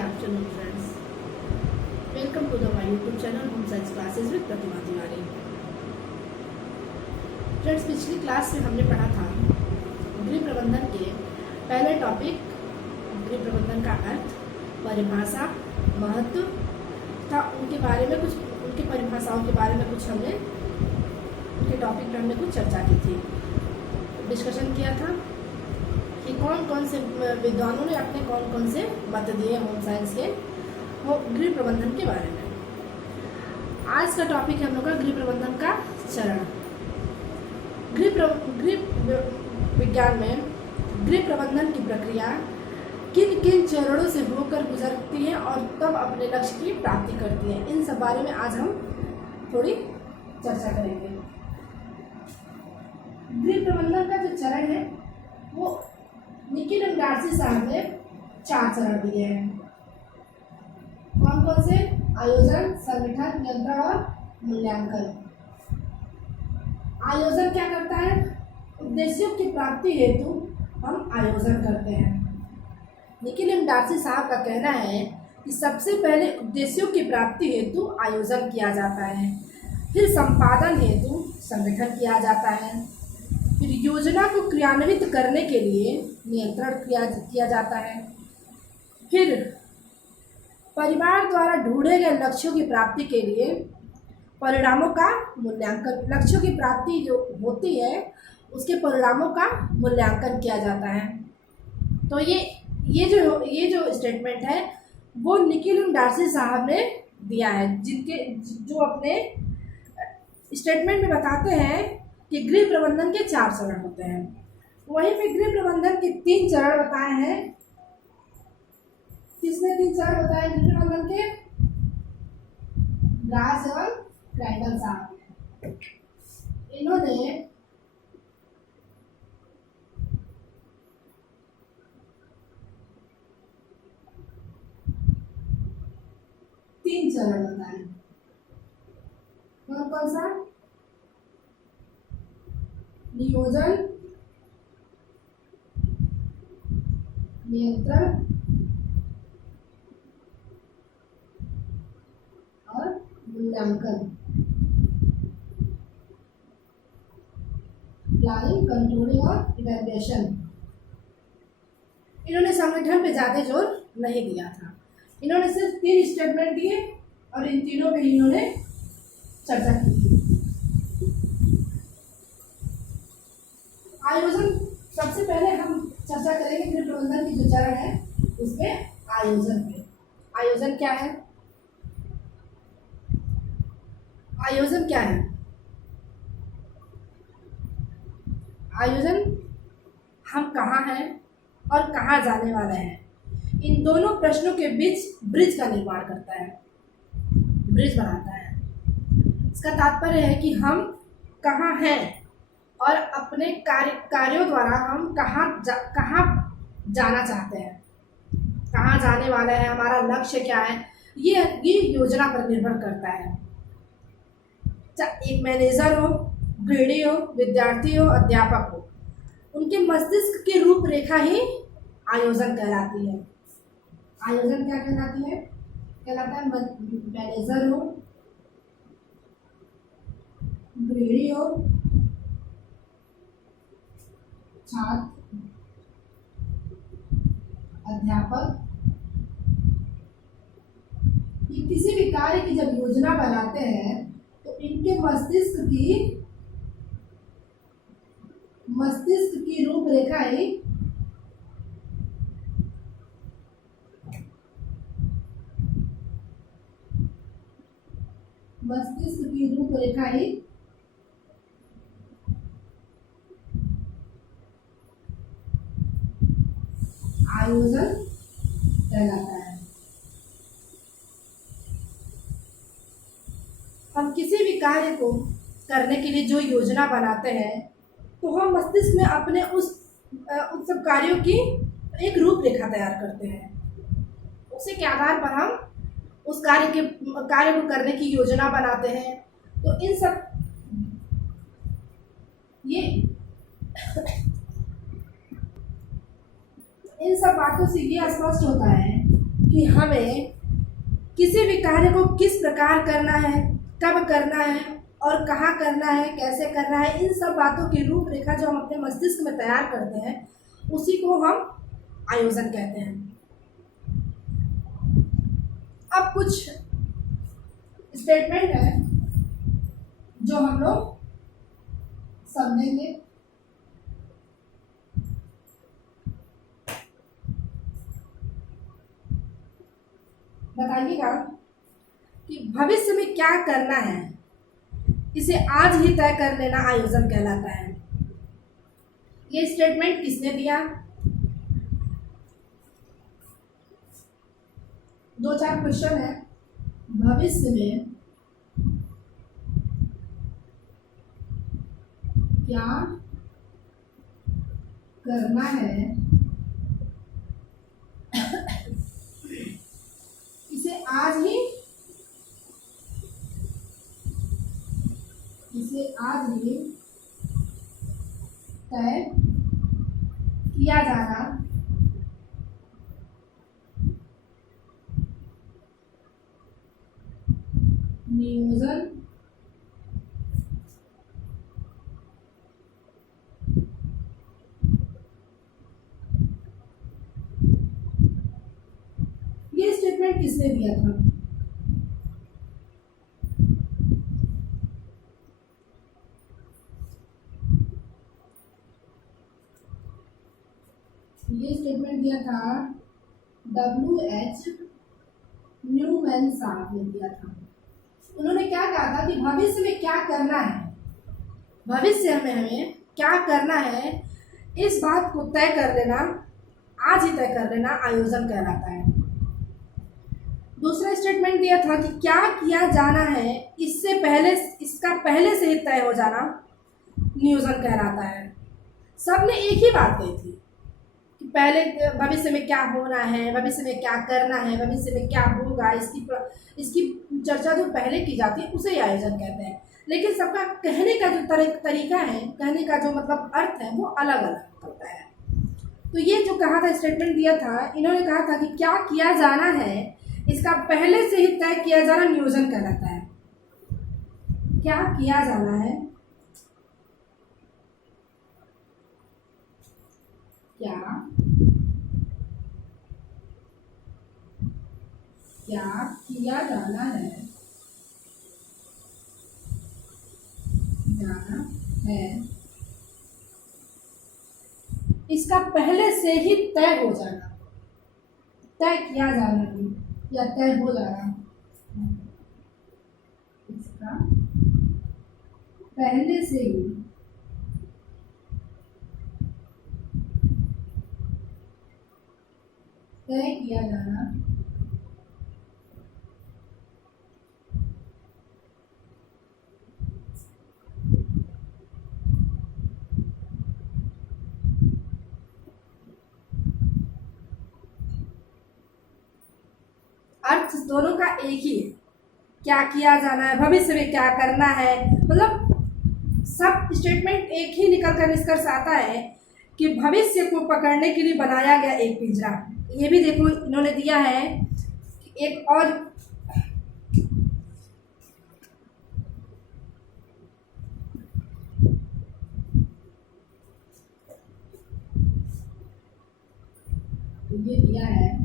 afternoon, friends. Welcome to my YouTube channel Home Science Classes with Pratima Tiwari. Friends, पिछली class में हमने पढ़ा था गृह प्रबंधन के पहले टॉपिक गृह प्रबंधन का अर्थ, परिभाषा, महत्व था, उनके बारे में कुछ उनकी परिभाषाओं के बारे में कुछ हमने उनके टॉपिक पर हमने कुछ चर्चा की थी, डिस्कशन किया था कि कौन कौन से विद्वानों ने अपने कौन कौन से मत दिए होम साइंस के गृह प्रबंधन के बारे में। आज का टॉपिक है हम लोग का गृह प्रबंधन का चरण। गृह विज्ञान में गृह प्रबंधन की प्रक्रिया किन किन चरणों से होकर गुजरती है और तब अपने लक्ष्य की प्राप्ति करती है, इन सब बारे में आज हम थोड़ी चर्चा करेंगे। गृह प्रबंधन का जो चरण है वो निखिल डार्सी साहब ने 4 चरण दिए हैं। कौन कौन से? आयोजन, संगठन, नियंत्रण और मूल्यांकन। आयोजन क्या करता है? उद्देश्यों की प्राप्ति हेतु हम आयोजन करते हैं। निखिल डार्सी साहब का कहना है कि सबसे पहले उद्देश्यों की प्राप्ति हेतु आयोजन किया जाता है, फिर संपादन हेतु संगठन किया जाता है, फिर योजना को क्रियान्वित करने के लिए नियंत्रण किया जाता है, फिर परिवार द्वारा ढूंढे गए लक्ष्यों की प्राप्ति के लिए परिणामों का मूल्यांकन, लक्ष्यों की प्राप्ति जो होती है उसके परिणामों का मूल्यांकन किया जाता है। तो ये जो स्टेटमेंट है वो निखिल डार्सी साहब ने दिया है, जो अपने स्टेटमेंट में बताते हैं कि गृह प्रबंधन के 4 चरण होते हैं। वहीं पे गृह प्रबंधन के 3 चरण बताए हैं। किसने 3 चरण बताए गृह प्रबंधन के? ग्रास एवं क्राइडल साहब। इन्होंने तीन चरण बताए। कौन कौन सा? नियोजन, नियंत्रण और मूल्यांकन। प्लानिंग, कंट्रोलिंग और इवैल्यूएशन। इन्होंने संगठन पे ज्यादा जोर नहीं दिया था, इन्होंने सिर्फ 3 स्टेटमेंट दिए और इन तीनों पे इन्होंने चर्चा की थी। आयोजन, सबसे पहले हम चर्चा करेंगे गृह प्रबंधन की जो चरण है उसके आयोजन पे। आयोजन क्या है? आयोजन क्या है? आयोजन हम कहाँ हैं और कहाँ जाने वाले हैं, इन दोनों प्रश्नों के बीच ब्रिज का निर्माण करता है, ब्रिज बनाता है। इसका तात्पर्य है कि हम कहाँ हैं और अपने कार्यों द्वारा हम कहाँ जाना चाहते हैं, कहाँ जाने वाले हैं, हमारा लक्ष्य क्या है, ये योजना पर निर्भर करता है। चाहे एक मैनेजर हो, गृहिणी हो, विद्यार्थी हो, अध्यापक हो, उनके मस्तिष्क की रूपरेखा ही आयोजन कहलाती है। आयोजन क्या कहलाती है? कहलाता है मैनेजर हो, गृहिणी हो, छात्र, अध्यापक, ये किसी भी कार्य की जब योजना बनाते हैं तो इनके मस्तिष्क की रूपरेखा ही आयोजन कहलाता है। हम किसी भी कार्य को करने के लिए जो योजना बनाते हैं तो हम मस्तिष्क में अपने उन सब कार्यों की एक रूपरेखा तैयार करते हैं, उसी के आधार पर हम उस कार्य को करने की योजना बनाते हैं। तो इन सब बातों से ये स्पष्ट होता है कि हमें किसी भी कार्य को किस प्रकार करना है, कब करना है और कहाँ करना है, कैसे करना है, इन सब बातों की रूपरेखा जो हम अपने मस्तिष्क में तैयार करते हैं उसी को हम आयोजन कहते हैं। अब कुछ स्टेटमेंट है जो हम लोग समझेंगे। बताइएगा कि भविष्य में क्या करना है, इसे आज ही तय कर लेना आयोजन कहलाता है। ये स्टेटमेंट किसने दिया? 2-4 क्वेश्चन है। भविष्य में क्या करना है, इसे आज ही तय किया जाना नियोजन ये स्टेटमेंट किसने दिया था? ये स्टेटमेंट दिया था W.H. न्यूमैन साहब ने दिया था। उन्होंने क्या कहा था कि भविष्य में क्या करना है, भविष्य में हमें क्या करना है, इस बात को तय कर लेना, आज ही तय कर लेना आयोजन कहलाता है। दूसरा स्टेटमेंट दिया था कि क्या किया जाना है, इससे पहले, इसका पहले से ही तय हो जाना नियोजन कहलाता है। सबने एक ही बात कही थी कि पहले भविष्य में क्या होना है, भविष्य में क्या करना है, भविष्य में क्या होगा, इसकी चर्चा जो पहले की जाती है उसे आयोजन कहते हैं। लेकिन सबका कहने का जो तरीका है, कहने का जो मतलब अर्थ है वो अलग अलग होता है। तो ये जो कहा था, स्टेटमेंट दिया था, इन्होंने कहा था कि क्या किया जाना है, इसका पहले से ही तय किया जाना नियोजन कहलाता है। क्या किया जाना है, क्या किया जाना है, इसका पहले से ही तय हो जाना, तय किया जाना भी या तय हो जाना, इसका पहले से ही तय किया जाना अर्थ दोनों का एक ही है। क्या किया जाना है, भविष्य में क्या करना है, मतलब सब स्टेटमेंट एक ही निकल कर निष्कर्ष आता है कि भविष्य को पकड़ने के लिए बनाया गया एक पिंजरा। ये भी देखो इन्होंने दिया है कि एक और ये दिया है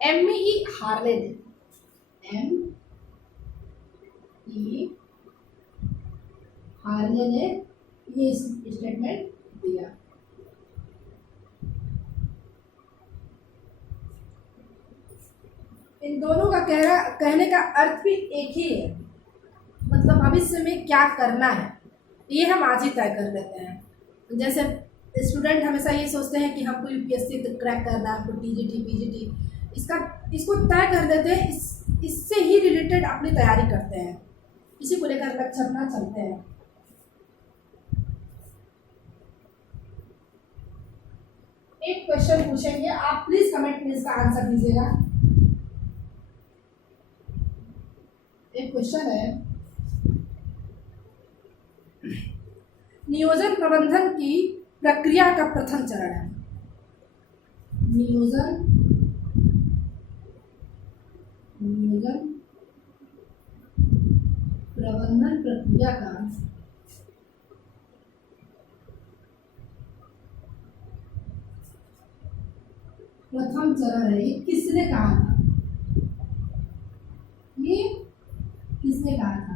M.E. हार्ले ने, M.E. हार्ले ने ये स्टेटमेंट दिया। इन दोनों का कहने का अर्थ भी एक ही है, मतलब भविष्य में क्या करना है ये हम आज ही तय कर लेते हैं। जैसे स्टूडेंट हमेशा ये सोचते हैं कि हमको यूपीएससी क्रैक करना है, हमको टीजीटी पीजीटी, इसको तय कर देते हैं, इससे ही रिलेटेड अपनी तैयारी करते हैं, इसी को लेकर लक्ष्य अपना चलते हैं। एक क्वेश्चन पूछेंगे, आप प्लीज कमेंट में इसका आंसर दीजिएगा। एक क्वेश्चन है, नियोजन प्रबंधन की प्रक्रिया का प्रथम चरण है। नियोजन नियोजन प्रबंधन प्रक्रिया का प्रथम चरण है। ये किसने कहा था? ये किसने कहा था?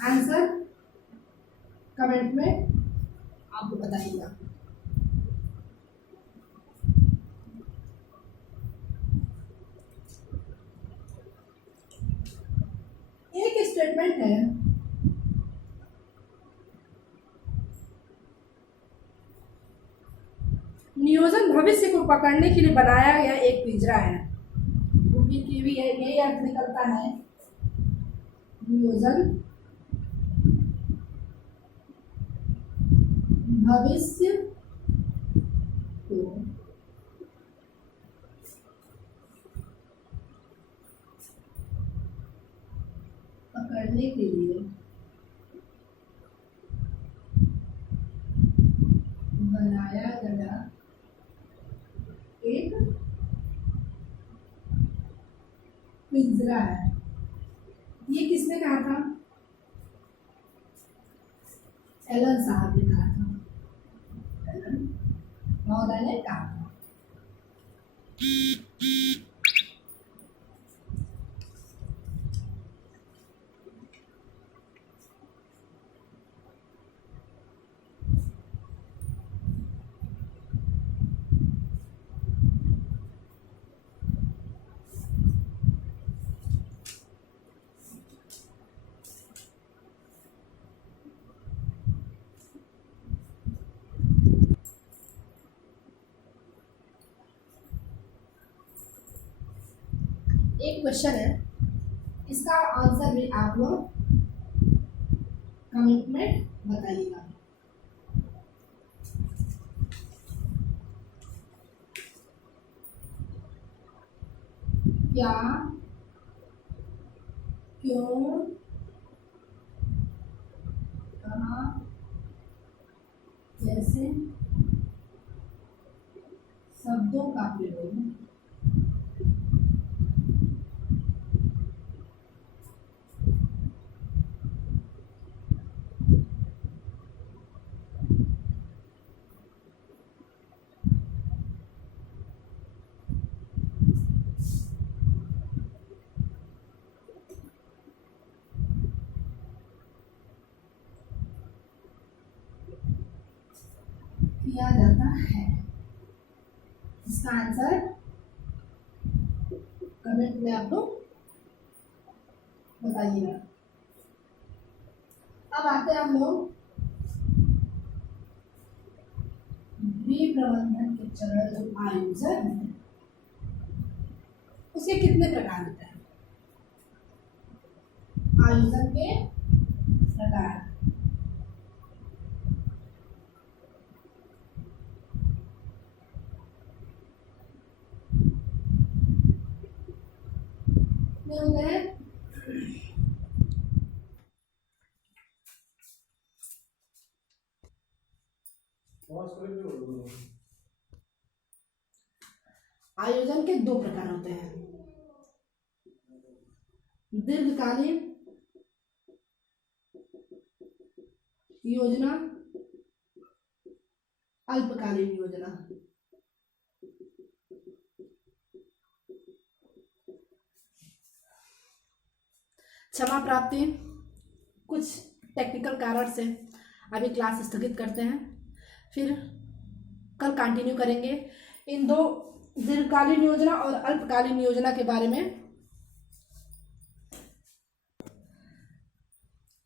आंसर कमेंट में आपको बताइएगा। एक स्टेटमेंट है, नियोजन भविष्य को पकड़ने के लिए बनाया गया एक पिंजरा है। ये भी यही अर्थ निकलता है, नियोजन भविष्य को पकड़ने के लिए बनाया गया एक पिंजरा है। ये किसने कहा था? एलन साहब ने कहा था, एलन महोदय ने कहा था। एक क्वेश्चन है, इसका आंसर भी आप लोग कमेंट में बताइएगा। क्या, क्यों, कहाँ, जैसे शब्दों का प्रयोग किया जाता है। इसका आंसर कमेंट में आप लोग बताइएगा। अब आते हैं हम लोग प्रबंधन के चरण जो आयोजन है, उसके कितने प्रकार होते हैं? आयोजन के प्रकार, होते हैं आयोजन के दो प्रकार होते हैं, दीर्घकालीन योजना, अल्पकालीन योजना। क्षमा प्राप्ति, कुछ टेक्निकल कारण से अभी क्लास स्थगित करते हैं, फिर कल कंटिन्यू करेंगे इन दो दीर्घकालीन योजना और अल्पकालीन योजना के बारे में।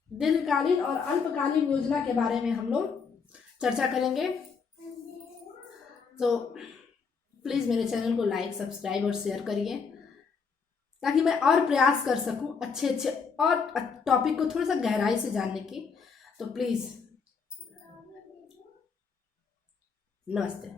दीर्घकालीन और अल्पकालीन योजना के बारे में हम लोग चर्चा करेंगे। तो प्लीज़ मेरे चैनल को लाइक, सब्सक्राइब और शेयर करिए, ताकि मैं और प्रयास कर सकूं अच्छे अच्छे और टॉपिक को थोड़ा सा गहराई से जानने की। तो प्लीज़, नमस्ते।